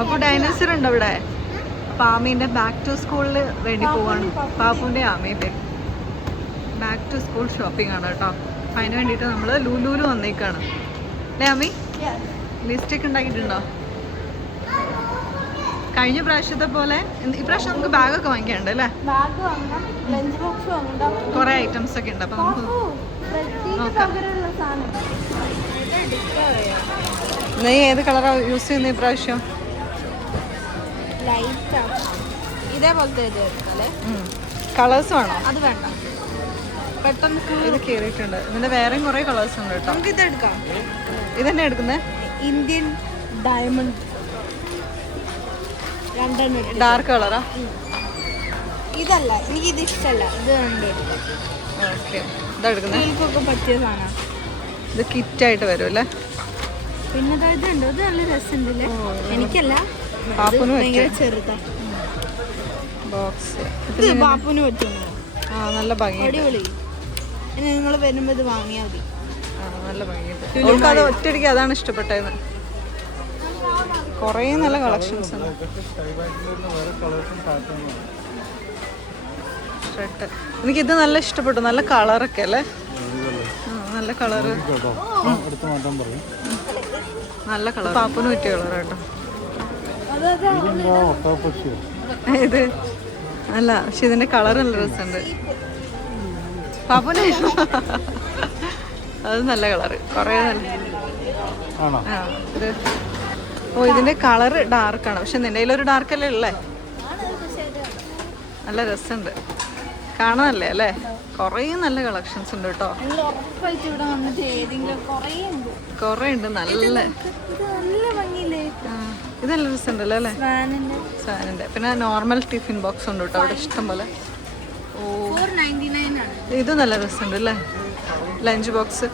അപ്പൊ ഡൈനോസർ ഉണ്ടോ ഇവിടെ? അപ്പൊ ആമീന്റെ ബാക്ക് ടു സ്കൂളിൽ വേണ്ടി പോവാണ്. പാപ്പുന്റെ ആമീന്റെ ബാക്ക് ടു സ്കൂൾ ഷോപ്പിംഗ് ആണ് കേട്ടോ. അപ്പൊ അതിന് വേണ്ടിയിട്ട് നമ്മൾ ലുലുവിൽ വന്നേക്കാണ് അല്ലേ ആമി? ലിസ്റ്റൊക്കെ ഉണ്ടാക്കിയിട്ടുണ്ടോ? കഴിഞ്ഞ പ്രാവശ്യത്തെ പോലെ ഇപ്രാവശ്യം നമുക്ക് ബാഗൊക്കെ വാങ്ങിക്കാനുണ്ട് അല്ലേ? കുറെ ഐറ്റംസ് ഒക്കെ ഉണ്ട്. അപ്പൊ നമുക്ക് നോക്കാം. നീ ഏത് കളറാ യൂസ് ചെയ്യുന്നത് ഇപ്രാവശ്യം? ഇതേപോലത്തെ കളേഴ്സ് വേണോ? അത് വേണ്ട, പെട്ടെന്ന് ഇത് കയറിയിട്ടുണ്ട്. ഇതിന്റെ വേറെയും കുറെ കളേഴ്സ് ഉണ്ട് കേട്ടോ. നമുക്ക് ഇതെടുക്കാം. ഇതന്നെ എടുക്കുന്നത് ഇന്ത്യൻ ഡയമണ്ട് ഡാർക്ക് കളറാ? ഇതല്ല, എനിക്ക് ഇത് ഇഷ്ടമല്ല. ഇത് രണ്ടും ഓക്കെ. ഇതെടുക്കുന്നത് പറ്റിയ സാധനം. ഇത് കിറ്റായിട്ട് വരും അല്ലേ? പിന്നെ ഇതുണ്ട്, ഇത് നല്ല രസമുണ്ടല്ലേ. എനിക്കല്ല, പാപ്പുന് ചെറുതാ ബോക്സ്. പാപ്പുന് പറ്റുന്നു. ആ നല്ല ഭംഗി. അടിപൊളി. ഇനി നിങ്ങൾ വരുമ്പോൾ ഇത് വാങ്ങിയാൽ മതി. നല്ല ഭംഗിയുണ്ട്. അവൾക്ക് അത് ഒറ്റയടിക്ക് അതാണ് ഇഷ്ടപ്പെട്ടത്. കുറേ നല്ല കളക്ഷൻസ് ഉണ്ട്. എനിക്കിത് നല്ല ഇഷ്ടപ്പെട്ടു. നല്ല കളറൊക്കെ അല്ലേ? നല്ല കളറ്, നല്ല കളർ. പാപ്പുന് പറ്റിയ കളർ കേട്ടോ ഇത്. അല്ല, പക്ഷെ ഇതിന്റെ കളർ നല്ല രസമുണ്ട്. പാപ്പുന് അത് നല്ല കളറ്. കുറേ നല്ല. ഇത് ഇതിന്റെ കളറ് ഡാർക്കാണ്. പക്ഷെ നിന്റെ കയ്യിലൊരു ഡാർക്കല്ലേ ഉള്ളേ? നല്ല രസമുണ്ട് കാണാനല്ലേ അല്ലേ? കുറേ നല്ല കളക്ഷൻസ് ഉണ്ട് കേട്ടോ. കുറേ ഉണ്ട്. നല്ല ഇത് നല്ല രസമുണ്ടല്ലോ അല്ലേ? സാനിന്റെ. പിന്നെ നോർമൽ ടിഫിൻ ബോക്സ് ഉണ്ട് കേട്ടോ അവിടെ ഇഷ്ടം പോലെ. ഓ, ഇത് നല്ല രസമുണ്ട് അല്ലേ? Lunch box.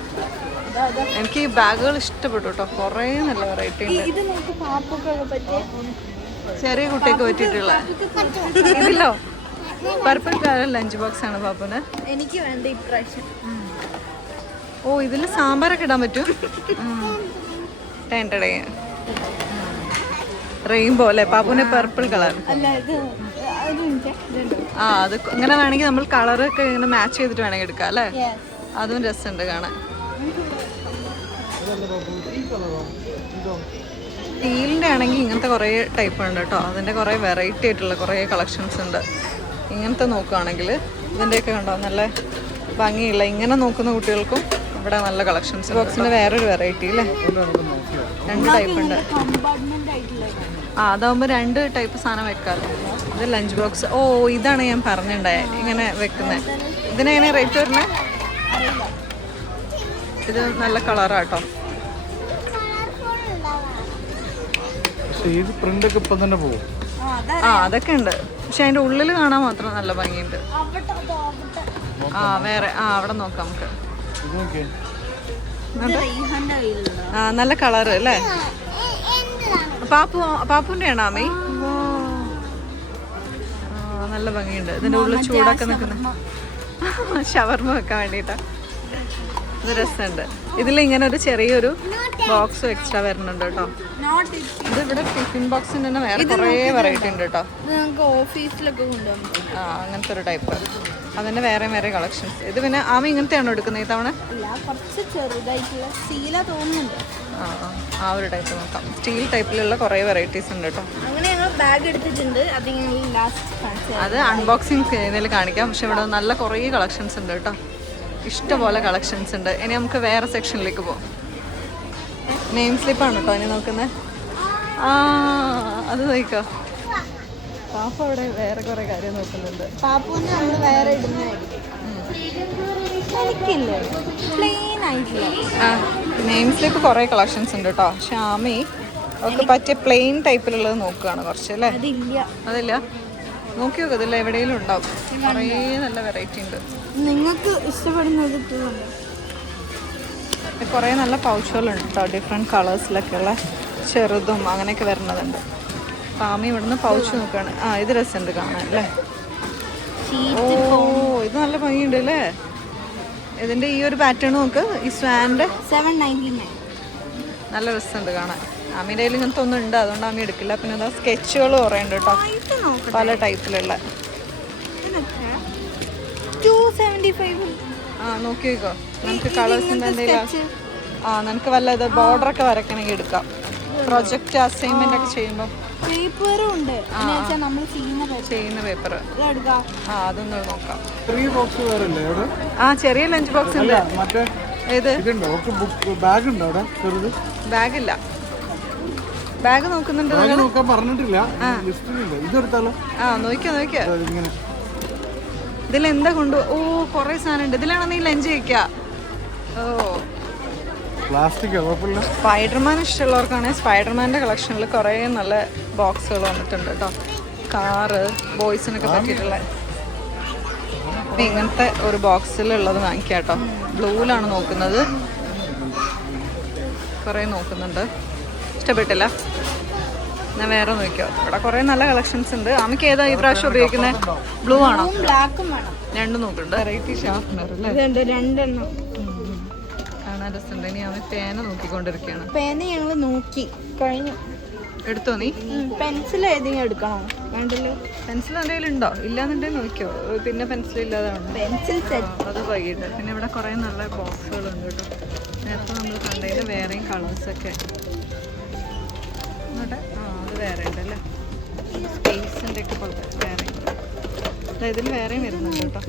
എനിക്ക് ഈ ബാഗുകൾ ഇഷ്ടപ്പെട്ടു കേട്ടോ. കുറേ നല്ല വെറൈറ്റി ഉണ്ട്. ചെറിയ കുട്ടിയൊക്കെ പറ്റിയിട്ടുള്ള ഇതിലോ പർപ്പിൾ കളർ ലഞ്ച് ബോക്സ് ആണ് പാപ്പുന്. എനിക്ക് വേണ്ട ഇപ്രാവശ്യം. ഓ, ഇതിൽ സാമ്പാറൊക്കെ ഇടാൻ പറ്റും. റെയിൻബോ അല്ലേ? പാപ്പുന് പർപ്പിൾ കളർ. ആ, അത് ഇങ്ങനെ വേണമെങ്കിൽ നമ്മൾ കളറൊക്കെ ഇങ്ങനെ മാച്ച് ചെയ്തിട്ട് വേണമെങ്കിൽ എടുക്കാം അല്ലേ? അതും രസമുണ്ട് കാണാൻ. സ്റ്റീലിൻ്റെ ആണെങ്കിൽ ഇങ്ങനത്തെ കുറേ ടൈപ്പ് ഉണ്ട് കേട്ടോ. അതിൻ്റെ കുറേ വെറൈറ്റി ആയിട്ടുള്ള കുറേ കളക്ഷൻസ് ഉണ്ട്. ഇങ്ങനത്തെ നോക്കുകയാണെങ്കിൽ ഇതിൻ്റെയൊക്കെ കണ്ടോ നല്ല ഭംഗിയുള്ള. ഇങ്ങനെ നോക്കുന്ന കുട്ടികൾക്കും ഇവിടെ നല്ല കളക്ഷൻസ്. ബോക്സിൻ്റെ വേറൊരു വെറൈറ്റി അല്ലേ? രണ്ട് ടൈപ്പ് ഉണ്ട്. ആ, അതാകുമ്പോൾ രണ്ട് ടൈപ്പ് സാധനം വെക്കാമല്ലോ. ഇത് ലഞ്ച് ബോക്സ്. ഓ, ഇതാണ് ഞാൻ പറഞ്ഞിട്ടുണ്ടായേ ഇങ്ങനെ വെക്കുന്നത്. ഇതിനെങ്ങനെ റേറ്റ് വരുന്നത്? ഇത് നല്ല കളറാട്ടോ. ആ, അതൊക്കെ ഉണ്ട്. പക്ഷെ അതിന്റെ ഉള്ളിൽ കാണാൻ മാത്രം നല്ല ഭംഗിയുണ്ട്. ആ, വേറെ അവിടെ നോക്കാം നമുക്ക്. ആ, നല്ല കളറ് അല്ലേ? പാപ്പുന്റെ ആണോ അമ്മി? നല്ല ഭംഗിയുണ്ട്. ഇതിന്റെ ഉള്ളിൽ ചൂടൊക്കെ നിൽക്കുന്ന ഷവർമ വെക്കാൻ വേണ്ടിട്ടാ. ഇത് രസമുണ്ട്. ഇതിൽ ഇങ്ങനെ ഒരു ചെറിയൊരു ബോക്സും എക്സ്ട്രാ വരുന്നുണ്ട് കേട്ടോ. ഇത് ഇവിടെ ടിഫിൻ ബോക്സിന് തന്നെ വേറെ കുറേ വെറൈറ്റി ഉണ്ട് കേട്ടോ. ഓഫീസിലൊക്കെ കൊണ്ടുപോകാം. ആ, അങ്ങനത്തെ ഒരു ടൈപ്പ്. അതിന്റെ വേറെ വേറെ കളക്ഷൻസ്. ഇത് പിന്നെ ആമി ഇങ്ങനത്തെയാണോ എടുക്കുന്നത് ഈ തവണ? ആ ഒരു ടൈപ്പ് നോക്കാം. സ്റ്റീൽ ടൈപ്പിലുള്ള കുറേ വെറൈറ്റീസ് ഉണ്ട് കേട്ടോ. അങ്ങനെ ഞങ്ങൾ ബാഗ് എടുത്തിട്ടുണ്ട്. അത് അൺബോക്സിങ് ഇതിൽ കാണിക്കാം. പക്ഷെ ഇവിടെ നല്ല കുറേ കളക്ഷൻസ് ഉണ്ട് കേട്ടോ. ഇഷ്ടംപോലെ കളക്ഷൻസ് ഉണ്ട്. ഇനി നമുക്ക് വേറെ സെക്ഷനിലേക്ക് പോകാം. നെയിം സ്ലിപ്പാണ് കേട്ടോ ഇനി നോക്കുന്നത്. ആ, അത് നോക്കോ. പാപ്പ അവിടെ വേറെ കുറെ കാര്യം നോക്കുന്നുണ്ട്. പാപ്പുവിന് നമ്മൾ വേറെ ഇടുന്നതായിരിക്കും. ആ, നെയിം സ്ലിപ്പ് കുറേ കളക്ഷൻസ് ഉണ്ട് കേട്ടോ. പക്ഷെ ആമി അവർക്ക് പറ്റിയ പ്ലെയിൻ ടൈപ്പിലുള്ളത് നോക്കുകയാണ് കുറച്ച് അല്ലേ? അതില്ല, നോക്കി നോക്കുക. ഇതിൽ എവിടെയെങ്കിലും ഉണ്ടാവും. കുറേ നല്ല വെറൈറ്റി ഉണ്ട്. നിങ്ങൾക്ക് ഇഷ്ടപ്പെടുന്നത് കുറേ നല്ല പൗച്ചുകളുണ്ട് കേട്ടോ. ഡിഫറെൻറ്റ് കളേഴ്സിലൊക്കെ ഉള്ള ചെറുതും അങ്ങനെയൊക്കെ വരുന്നതുണ്ട്. പാമി ഇവിടുന്ന് പൗച്ച് നോക്കുകയാണ്. ആ, ഇത് രസമുണ്ട് കാണാൻ അല്ലേ? ഓ, ഇത് നല്ല ഭംഗിയുണ്ട് അല്ലേ? ഇതിൻ്റെ ഈ ഒരു പാറ്റേൺ നോക്ക്. ഈ സ്വാൻ്റെ 799 നല്ല രസമുണ്ട് കാണാൻ. ആമിയുടെ കയ്യിൽ ഇങ്ങനത്തെ ഒന്നും ഉണ്ട്, അതുകൊണ്ട് ആമി എടുക്കില്ല. പിന്നെ അതാ സ്കെച്ചുകൾ കുറേ ഉണ്ട് കേട്ടോ, പല ടൈപ്പിലുള്ള. 275. ആ നോക്കി നോക്കോ, നമുക്ക് കളേഴ്സിൻ്റെ എന്തെങ്കിലും നിനക്ക് വല്ല ഇത് ബോർഡറൊക്കെ വരയ്ക്കണമെങ്കിൽ എടുക്കാം. പ്രൊജക്റ്റ് അസൈൻമെന്റ് ഒക്കെ ചെയ്യുമ്പോൾ പേപ്പറും ഉണ്ട്, നമ്മൾ ചെയ്യുന്ന പേപ്പർ. അതൊന്നും നോക്കാം. ചെറിയ ലഞ്ച് ബോക്സ് ഉണ്ട്. ഏത് ബാഗില്ല, ബാഗ് നോക്കുന്നുണ്ട്. നോക്കിയോ ഇതിലെന്താ കൊണ്ടു? ഓ കൊറേ സാധനം ഉണ്ട്. ഇതിലാണോ നീ ലഞ്ച് കഴിക്ക? ഓ സ്പൈഡർമാൻ ഇഷ്ടമുള്ളവർക്കാണെങ്കിൽ സ്പൈഡർമാൻ്റെ കളക്ഷനിൽ കുറേ നല്ല ബോക്സുകൾ വന്നിട്ടുണ്ട് കേട്ടോ. കാറ്, ബോയ്സിനൊക്കെ പറ്റിയിട്ടുള്ള. ഇങ്ങനത്തെ ഒരു ബോക്സിലുള്ളത് വാങ്ങിക്കാം കേട്ടോ. ബ്ലൂവിലാണ് നോക്കുന്നത്, കുറേ നോക്കുന്നുണ്ട്. ഇഷ്ടപ്പെട്ടില്ല, ഞാൻ വേറെ നോക്കിയോ. ഇവിടെ കുറേ നല്ല കളക്ഷൻസ് ഉണ്ട്. അമ്മയ്ക്ക് ഏതാ ഈ പ്രാവശ്യം ഉപയോഗിക്കുന്നത്? ബ്ലൂ ആണോ? ബ്ലാക്കും വേണം. രണ്ടും നോക്കുന്നുണ്ട്. വെറൈറ്റി ഷാർപ്പനർ അല്ലേ? രണ്ടെണ്ണം കാണാൻ രസമുണ്ട്. ഇനി അവൻ പേന നോക്കിക്കൊണ്ടിരിക്കുകയാണ്. പേന ഞങ്ങൾ നോക്കി കഴിഞ്ഞു. എടുത്തോ നീ? പെൻസിൽ ഏതെങ്കിലും എടുക്കണോ? വേണ്ടല്ലോ. പെൻസിൽ എന്തെങ്കിലും ഉണ്ടോ? ഇല്ലാന്നുണ്ടെങ്കിൽ നോക്കിയോ. പിന്നെ പെൻസിൽ ഇല്ലാതെ പെൻസിൽ സെറ്റ് അത് വൈകിട്ട്. പിന്നെ ഇവിടെ കുറേ നല്ല ബോക്സുകളുണ്ട് കേട്ടോ. നേരത്തെ നമ്മൾ കണ്ടതിൽ വേറെയും കളേഴ്സൊക്കെ. എന്നിട്ട് അത് വേറെ ഉണ്ട് അല്ലേ, സ്പേസിൻ്റെ ഒക്കെ പോലത്തെ വേറെ. ഇതിൽ വേറെയും വരുന്നുണ്ട് കേട്ടോ.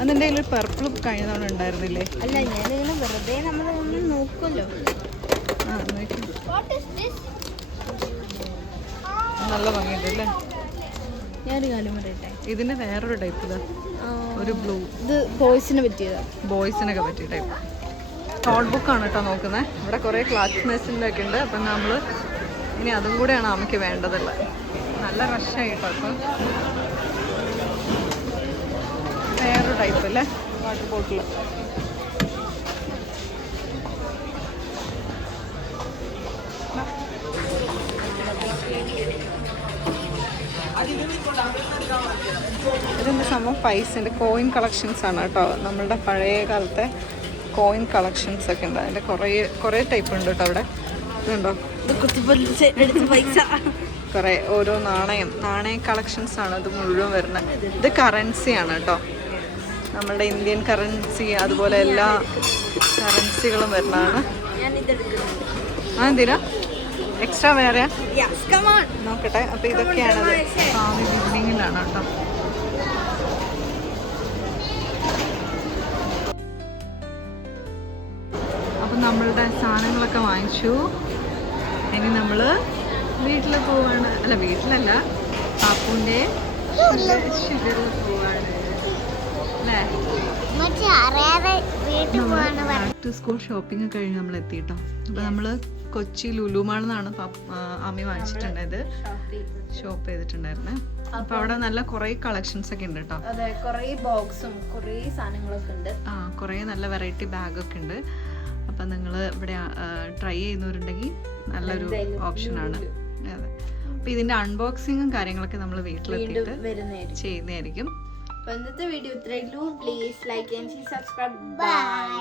അതിൻ്റെ കയ്യിൽ പർപ്പിൾ കഴിഞ്ഞ തവണ ഉണ്ടായിരുന്നില്ലേ? അല്ല, ഞാനിങ്ങനെ വെറുതെ നമ്മൾ നോക്കുമല്ലോ. നോക്കി. നല്ല ഭംഗിയുണ്ട് അല്ലേ? ഞാനൊരു കാര്യം പറയട്ടെ, ഇതിന് വേറൊരു ടൈപ്പ് ഇതാ, ഒരു ബ്ലൂ. ഇത് ബോയ്സിന് പറ്റിയതാ, ബോയ്സിനൊക്കെ പറ്റിയ ടൈപ്പ്. നോട്ട് ബുക്കാണ് കേട്ടോ നോക്കുന്നത്. ഇവിടെ കുറേ ക്ലാസ്മേറ്റ്സിൻ്റെ ഒക്കെ ഉണ്ട്. അപ്പം നമ്മൾ ഇനി അതും കൂടെയാണ് നമുക്ക് വേണ്ടതല്ല. നല്ല റഷായി കേട്ടോ. അപ്പം വേറൊരു ടൈപ്പ് അല്ലേ വാട്ടർ ബോട്ടിൽ. ഇതിൻ്റെ സംഭവം പൈസൻ്റെ കോയിൻ കളക്ഷൻസ് ആണ് കേട്ടോ. നമ്മളുടെ പഴയ കാലത്തെ കോയിൻ കളക്ഷൻസ് ഒക്കെ ഉണ്ട്. അതിൻ്റെ കുറേ ടൈപ്പ് ഉണ്ട് കേട്ടോ. അവിടെ ഇതുണ്ടോ, പൈസ കുറേ ഓരോ നാണയ കളക്ഷൻസ് ആണ് ഇത് മുഴുവൻ വരുന്നത്. ഇത് കറൻസിയാണ് കേട്ടോ, നമ്മളുടെ ഇന്ത്യൻ കറൻസി, അതുപോലെ എല്ലാ കറൻസികളും വരുന്നതാണ്. എന്തിനാ എക്സ്ട്രാ വേറെ നോക്കട്ടെ. അപ്പോൾ ഇതൊക്കെയാണത്. സ്വാമി ബിൽഡിങ്ങിലാണ് കേട്ടോ. അപ്പം നമ്മളുടെ സാധനങ്ങളൊക്കെ വാങ്ങിച്ചു. ഇനി നമ്മൾ വീട്ടിൽ പോവാണ്. അല്ല, വീട്ടിലല്ല, പാപ്പുവിൻ്റെ ഷുഗറിൽ പോവാണ് അല്ലേ? ബാക്ക് ടു സ്കൂൾ ഷോപ്പിംഗ് കഴിഞ്ഞ് നമ്മൾ എത്തിയിട്ടോ. അപ്പോൾ നമ്മൾ കൊച്ചി ലുലു മാളിന്നാണ് ആമി വാങ്ങിച്ചിട്ടുണ്ടായത്, ഷോപ്പ് ചെയ്തിട്ടുണ്ടായിരുന്നേ. അപ്പൊ അവിടെ നല്ല കുറേ കളക്ഷൻസ് ഒക്കെ ഉണ്ട് കേട്ടോ. അതെ, കുറേ ബോക്സും കുറേ സാധനങ്ങളൊക്കെ ഉണ്ട്. കുറേ നല്ല വെറൈറ്റി ബാഗൊക്കെ ഉണ്ട്. അപ്പം നിങ്ങൾ ഇവിടെ ട്രൈ ചെയ്യുന്നവരുണ്ടെങ്കിൽ നല്ലൊരു ഓപ്ഷനാണ്. അതെ, അപ്പം ഇതിൻ്റെ അൺബോക്സിങ്ങും കാര്യങ്ങളൊക്കെ നമ്മൾ വീട്ടിലെത്തിയിട്ട് ചെയ്യുന്നതായിരിക്കും. ഇന്നത്തെ വീഡിയോ ഇത്രയുള്ളൂ. Please like and subscribe. By.